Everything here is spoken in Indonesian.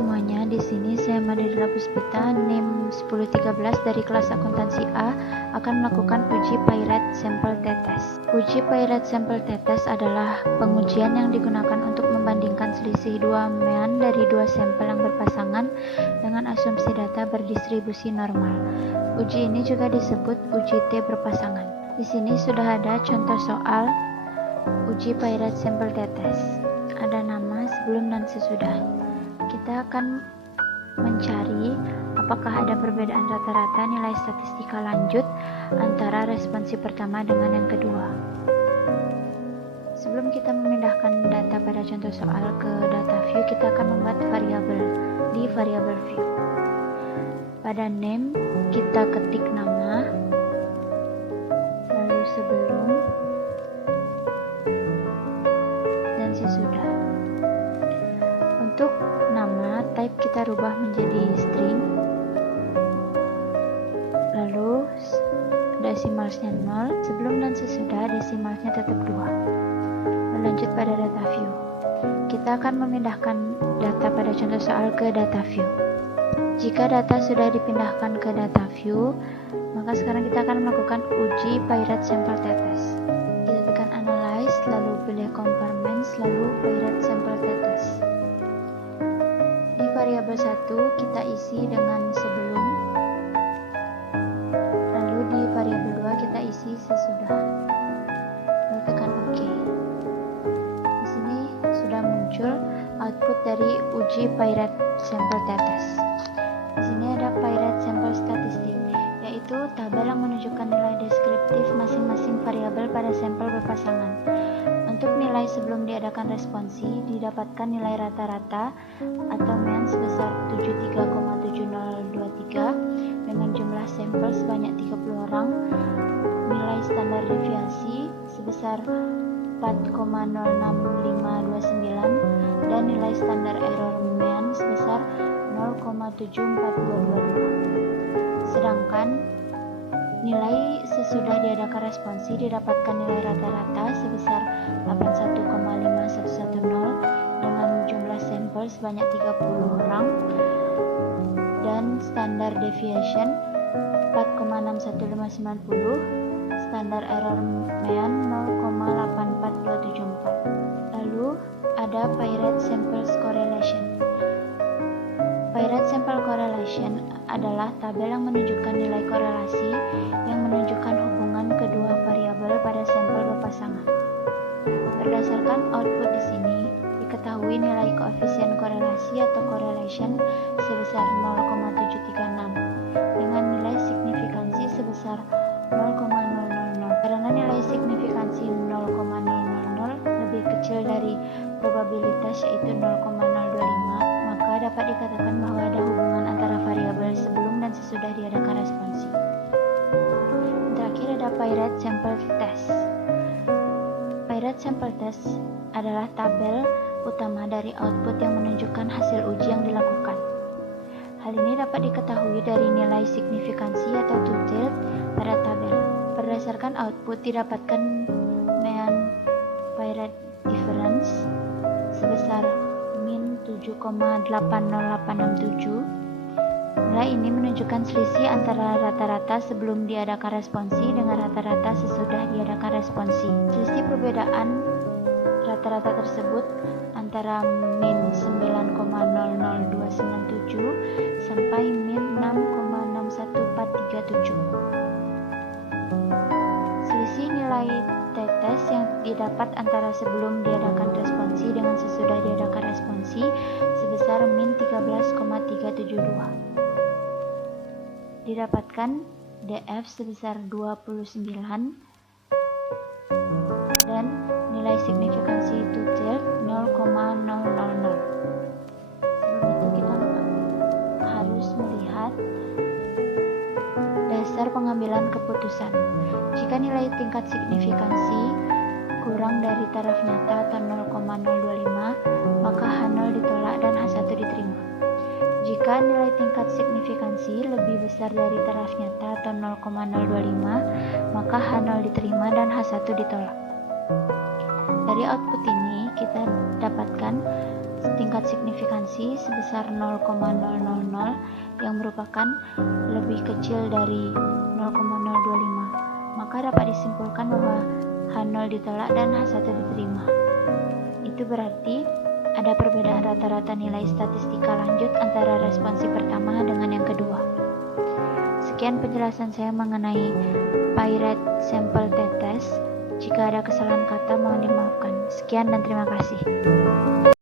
semuanya, di sini saya Madira Puspita, NIM 1013 dari kelas akuntansi A akan melakukan uji Pairet sampel tetes. Uji Pairet sampel tetes adalah pengujian yang digunakan untuk membandingkan selisih dua mean dari dua sampel yang berpasangan dengan asumsi data berdistribusi normal. Uji ini juga disebut uji T berpasangan. Di sini sudah ada contoh soal uji Pairet sampel tetes. Ada nama, sebelum, dan sesudah. Kita akan mencari apakah ada perbedaan rata-rata nilai statistika lanjut antara responsi pertama dengan yang kedua. Sebelum kita memindahkan data pada contoh soal ke data view, kita akan membuat variabel di variabel view. Pada name kita ketik nama, lalu sebelum, dan sesudah. Untuk nama, type kita rubah menjadi string, lalu desimalsnya 0, sebelum dan sesudah desimalsnya tetap 2. Lanjut pada data view. Kita akan memindahkan data pada contoh soal ke data view. Jika data sudah dipindahkan ke data view, maka sekarang kita akan melakukan uji Pairet sampel tetes. Kita tekan analyze, lalu pilih compartments, lalu Pairet sampel tetes. Di variabel 1 kita isi dengan sebelum, lalu di variabel 2 kita isi sesudah, lalu tekan OK. Di sini sudah muncul output dari uji Pairet sampel tetes. Di sini ada Pairet sampel statistik, yaitu tabel yang menunjukkan nilai deskriptif masing-masing variabel pada sampel berpasangan. Untuk nilai sebelum diadakan responsi, didapatkan nilai rata-rata atau mean sebesar 73,7023 dengan jumlah sampel sebanyak 30 orang, nilai standar deviasi sebesar 4,06529 dan nilai standar error mean sebesar 0,74222. Sedangkan nilai sesudah diadakan responsi didapatkan nilai rata-rata sebesar 81,5110 dengan jumlah sampel sebanyak 30 orang dan standar deviation 4,61590, standar error mean 0,84274. Lalu ada Pairet samples correlation. Pairet sample correlation adalah tabel yang menunjukkan nilai korelasi yang menunjukkan hubungan kedua variabel pada sampel berpasangan. Berdasarkan output di sini, diketahui nilai koefisien korelasi atau correlation sebesar 0,736 dengan nilai signifikansi sebesar 0,000. Karena nilai signifikansi 0,000 lebih kecil dari probabilitas yaitu 0,025, maka dapat dikatakan bahwa ada hubungan antara variabel sebelum dan sesudah diadakan responsi. Terakhir ada Pairet sampel test. Pairet sampel test adalah tabel utama dari output yang menunjukkan hasil uji yang dilakukan. Hal ini dapat diketahui dari nilai signifikansi atau two-tailed pada tabel. Berdasarkan output didapatkan mean Pairet difference sebesar min 7,80867. Nilai ini menunjukkan selisih antara rata-rata sebelum diadakan responsi dengan rata-rata sesudah diadakan responsi. Selisih perbedaan rata-rata tersebut antara min 9,00297 sampai min 6,61437. Selisih nilai tetes yang didapat antara sebelum diadakan responsi dengan sesudah diadakan responsi sebesar min 13,372. Didapatkan DF sebesar 29 dan nilai signifikansi two-tailed 0,000. Sebelum itu kita harus melihat dasar pengambilan keputusan. Jika nilai tingkat signifikansi kurang dari taraf nyata atau 0,025, maka H0 ditolak dan H1 diterima. Jika nilai tingkat signifikansi lebih besar dari taraf nyata atau 0,025, maka H0 diterima dan H1 ditolak. Dari output ini kita dapatkan tingkat signifikansi sebesar 0,000 yang merupakan lebih kecil dari 0,025, maka dapat disimpulkan bahwa H0 ditolak dan H1 diterima. Itu berarti ada perbedaan rata-rata nilai statistika lanjut antara responsi pertama dengan yang kedua. Sekian penjelasan saya mengenai Pyrite Sample T-Test. Jika ada kesalahan kata mohon dimaafkan. Sekian dan terima kasih.